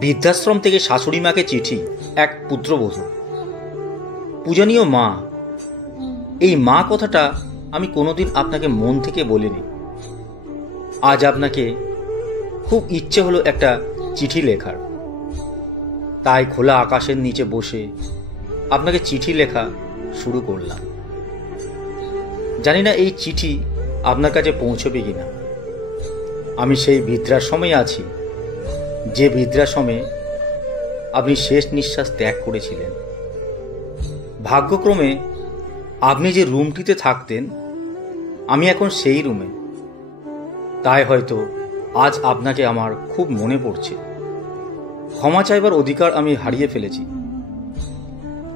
বৃদ্ধাশ্রম থেকে শাশুড়ি মাকে চিঠি। এক পুত্রবধূ। পূজনীয় মা, এই মা কথাটা আমি কোনোদিন আপনাকে মন থেকে বলিনি। আজ আপনাকে খুব ইচ্ছে হলো একটা চিঠি লেখার, তাই খোলা আকাশের নিচে বসে আপনাকে চিঠি লেখা শুরু করলাম। জানি না এই চিঠি আপনার কাছে পৌঁছবে কিনা। আমি সেই বৃদ্ধাশ্রমে আছি যে বৃদ্ধাশ্রমে আপনি শেষ নিঃশ্বাস ত্যাগ করেছিলেন। ভাগ্যক্রমে আপনি যে রুমটিতে থাকতেন আমি এখন সেই রুমে, তাই হয়তো আজ আপনাকে আমার খুব মনে পড়ছে। ক্ষমা চাইবার অধিকার আমি হারিয়ে ফেলেছি,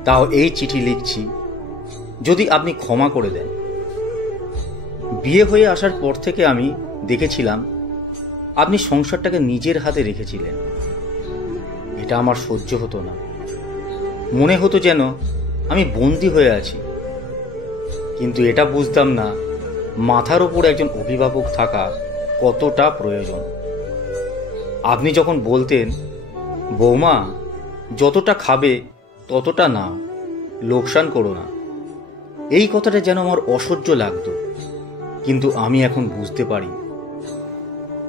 তাও এই চিঠি লিখছি যদি আপনি ক্ষমা করে দেন। বিয়ে হয়ে আসার পর থেকে আমি দেখেছিলাম আপনি সংসারটাকে নিজের হাতে রেখেছিলেন। এটা আমার সহ্য হতো না, মনে হতো যেন আমি বন্দী হয়ে আছি। কিন্তু এটা বুঝতাম না মাথার উপর একজন অভিভাবক থাকা কতটা প্রয়োজন। আপনি যখন বলতেন, বৌমা যতটা খাবে ততটা নাও, লোকসান করো না, এই কথাটা যেন আমার অসহ্য লাগতো। কিন্তু আমি এখন বুঝতে পারি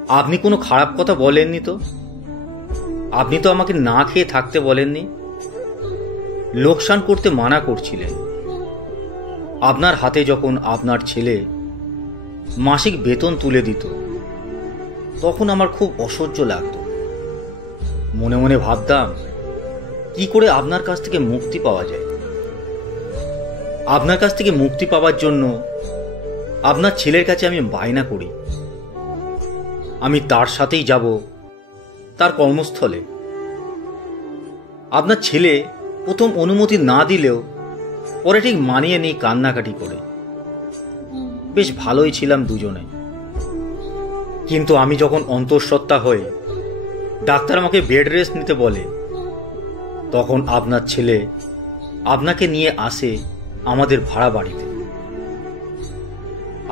আপনি কোনো খারাপ কথা বলেননি তো। আপনি তো আমাকে না খেয়ে থাকতে বলেননি, লোকসান করতে মানা করছিলেন। আপনার হাতে যখন আপনার ছেলে মাসিক বেতন তুলে দিত তখন আমার খুব অসহ্য লাগতো। মনে মনে ভাবতাম কি করে আপনার কাছ থেকে মুক্তি পাওয়া যায়। আপনার কাছ থেকে মুক্তি পাওয়ার জন্য আপনার ছেলের কাছে আমি বায়না করি আমি তার সাথেই যাব তার কর্মস্থলে। আপনার ছেলে প্রথম অনুমতি না দিলেও পরে ঠিক মানিয়ে নিই কান্নাকাটি করে। বেশ ভালোই ছিলাম দুজনে। কিন্তু আমি যখন অন্তঃসত্ত্বা হয়ে ডাক্তার আমাকে বেড রেস্ট নিতে বলে তখন আপনার ছেলে আপনাকে নিয়ে আসে আমাদের ভাড়া বাড়িতে।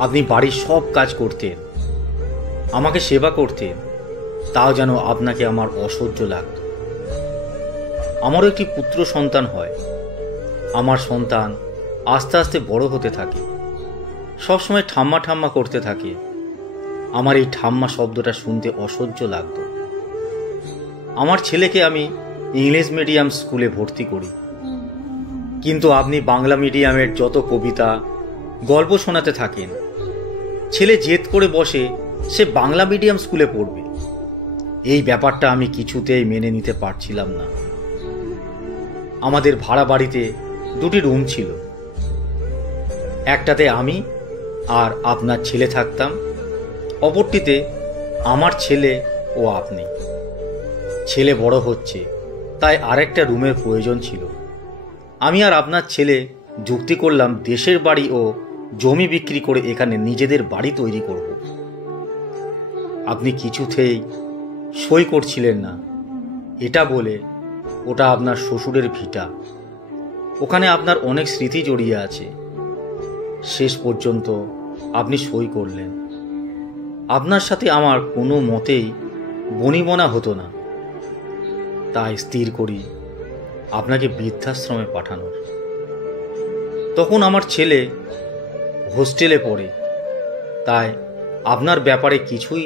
আপনি বাড়ির সব কাজ করতেন, আমাকে সেবা করতেন, তাও যেন আপনাকে আমার অসহ্য লাগত। আমারও একটি পুত্র সন্তান হয়। আমার সন্তান আস্তে আস্তে বড় হতে থাকে, সবসময় ঠাম্মা ঠাম্মা করতে থাকে। আমার এই ঠাম্মা শব্দটা শুনতে অসহ্য লাগত। আমার ছেলেকে আমি ইংলিশ মিডিয়াম স্কুলে ভর্তি করি, কিন্তু আপনি বাংলা মিডিয়ামের যত কবিতা গল্প শোনাতে থাকেন। ছেলে জেদ করে বসে সে বাংলা মিডিয়াম স্কুলে পড়বে। এই ব্যাপারটা আমি কিছুতেই মেনে নিতে পারছিলাম না। আমাদের ভাড়া বাড়িতে দুটি রুম ছিল, একটাতে আমি আর আপনার ছেলে থাকতাম, অপরটিতে আমার ছেলে ও আপনি। ছেলে বড় হচ্ছে তাই আরেকটা রুমের প্রয়োজন ছিল। আমি আর আপনার ছেলে যুক্তি করলাম দেশের বাড়ি ও জমি বিক্রি করে এখানে নিজেদের বাড়ি তৈরি করব। আপনি কিছুতেই সই করছিলেন না, এটা বলে ওটা আপনার শ্বশুরের ভিটা, ওখানে আপনার অনেক স্মৃতি জড়িয়ে আছে। শেষ পর্যন্ত আপনি সই করলেন। আপনার সাথে আমার কোনো মতেই বনিবনা হতো না, তাই স্থির করি আপনাকে বৃদ্ধাশ্রমে পাঠানোর। তখন আমার ছেলে হোস্টেলে পড়ে, তাই আপনার ব্যাপারে কিছুই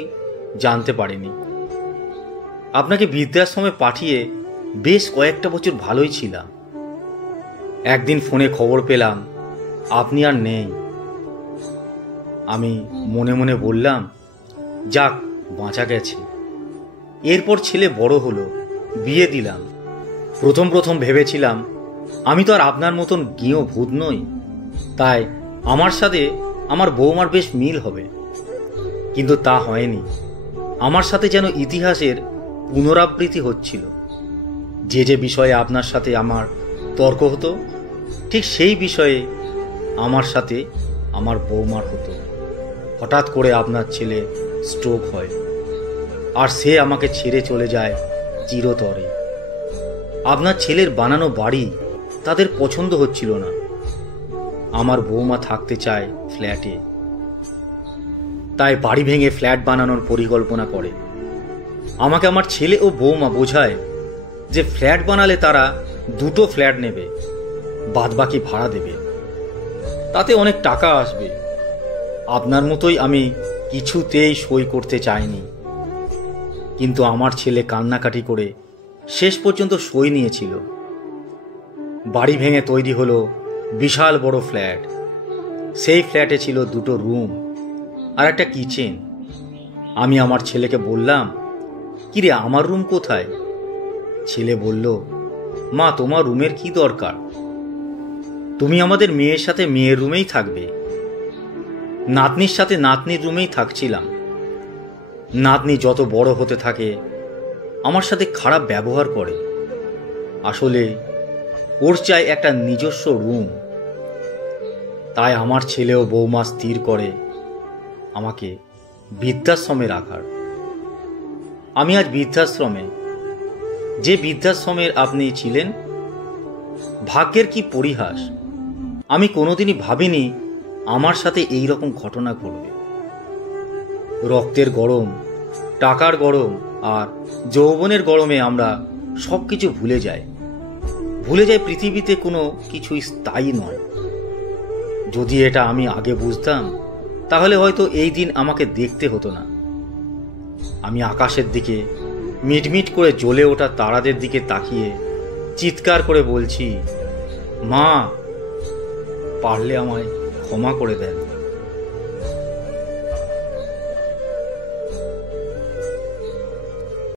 জানতে পারিনি। আপনাকে বৃদ্ধাশ্রমে পাঠিয়ে বেশ কয়েকটা বছর ভালোই ছিলাম। একদিন ফোনে খবর পেলাম আপনি আর নেই। আমি মনে মনে বললাম, যাক বাঁচা গেছে। এরপর ছেলে বড় হলো, বিয়ে দিলাম। প্রথম প্রথম ভেবেছিলাম আমি তো আর আপনার মতন গিয়েও ভূত নই, তাই আমার সাথে আমার বৌমার বেশ মিল হবে। কিন্তু তা হয়নি। আমার সাথে যেন ইতিহাসের পুনরাবৃত্তি হচ্ছিল। যে যে বিষয়ে আপনার সাথে আমার তর্ক হতো ঠিক সেই বিষয়ে আমার সাথে আমার বৌমার হতো। হঠাৎ করে আপনার ছেলে স্ট্রোক হয় আর সে আমাকে ছেড়ে চলে যায় চিরতরে। আপনার ছেলের বানানো বাড়ি তাদের পছন্দ হচ্ছিল না। আমার বৌমা থাকতে চায় ফ্ল্যাটে, তাই বাড়ি ভেঙে ফ্ল্যাট বানানোর পরিকল্পনা করে। আমাকে আমার ছেলে ও বৌমা বোঝায় যে ফ্ল্যাট বানালে তারা 2টো ফ্ল্যাট নেবে, বাদবাকি ভাড়া দেবে, তাতে অনেক টাকা আসবে। আপনার মতোই আমি কিছুতেই সই করতে চাইনি, কিন্তু আমার ছেলে কান্নাকাটি করে শেষ পর্যন্ত সই নিয়েছিল। বাড়ি ভেঙে তৈরি হলো বিশাল বড় ফ্ল্যাট। সেই ফ্ল্যাটে ছিল 2টো রুম আর একটা কিচেন। আমি আমার ছেলেকে বললাম, কিরে আমার রুম কোথায়? ছেলে বলল, মা তোমার রুমের কি দরকার, তুমি আমাদের মেয়ের সাথে মেয়ের রুমেই থাকবে। নাতনির সাথে নাতনির রুমেই থাকছিলাম। নাতনি যত বড় হতে থাকে আমার সাথে খারাপ ব্যবহার করে। আসলে ওর চাই একটা নিজস্ব রুম। তাই আমার ছেলে ও বৌমা স্থির করে আমাকে বৃদ্ধাশ্রমে রাখার। আমি আজ বৃদ্ধাশ্রমে, যে বৃদ্ধাশ্রমের আপনি ছিলেন। ভাগ্যের কি পরিহাস, আমি কোনোদিনই ভাবিনি আমার সাথে এই রকম ঘটনা ঘটবে। রক্তের গরম, টাকার গরম আর যৌবনের গরমে আমরা সব কিছু ভুলে যাই। পৃথিবীতে কোনো কিছুই স্থায়ী নয়। যদি এটা আমি আগে বুঝতাম তাহলে হয়তো এই দিন আমাকে দেখতে হতো না। আমি আকাশের দিকে মিটমিট করে জ্বলে ওঠা তারাদের দিকে তাকিয়ে চিৎকার করে বলছি, মা, পারলে আমায় ক্ষমা করে দেন।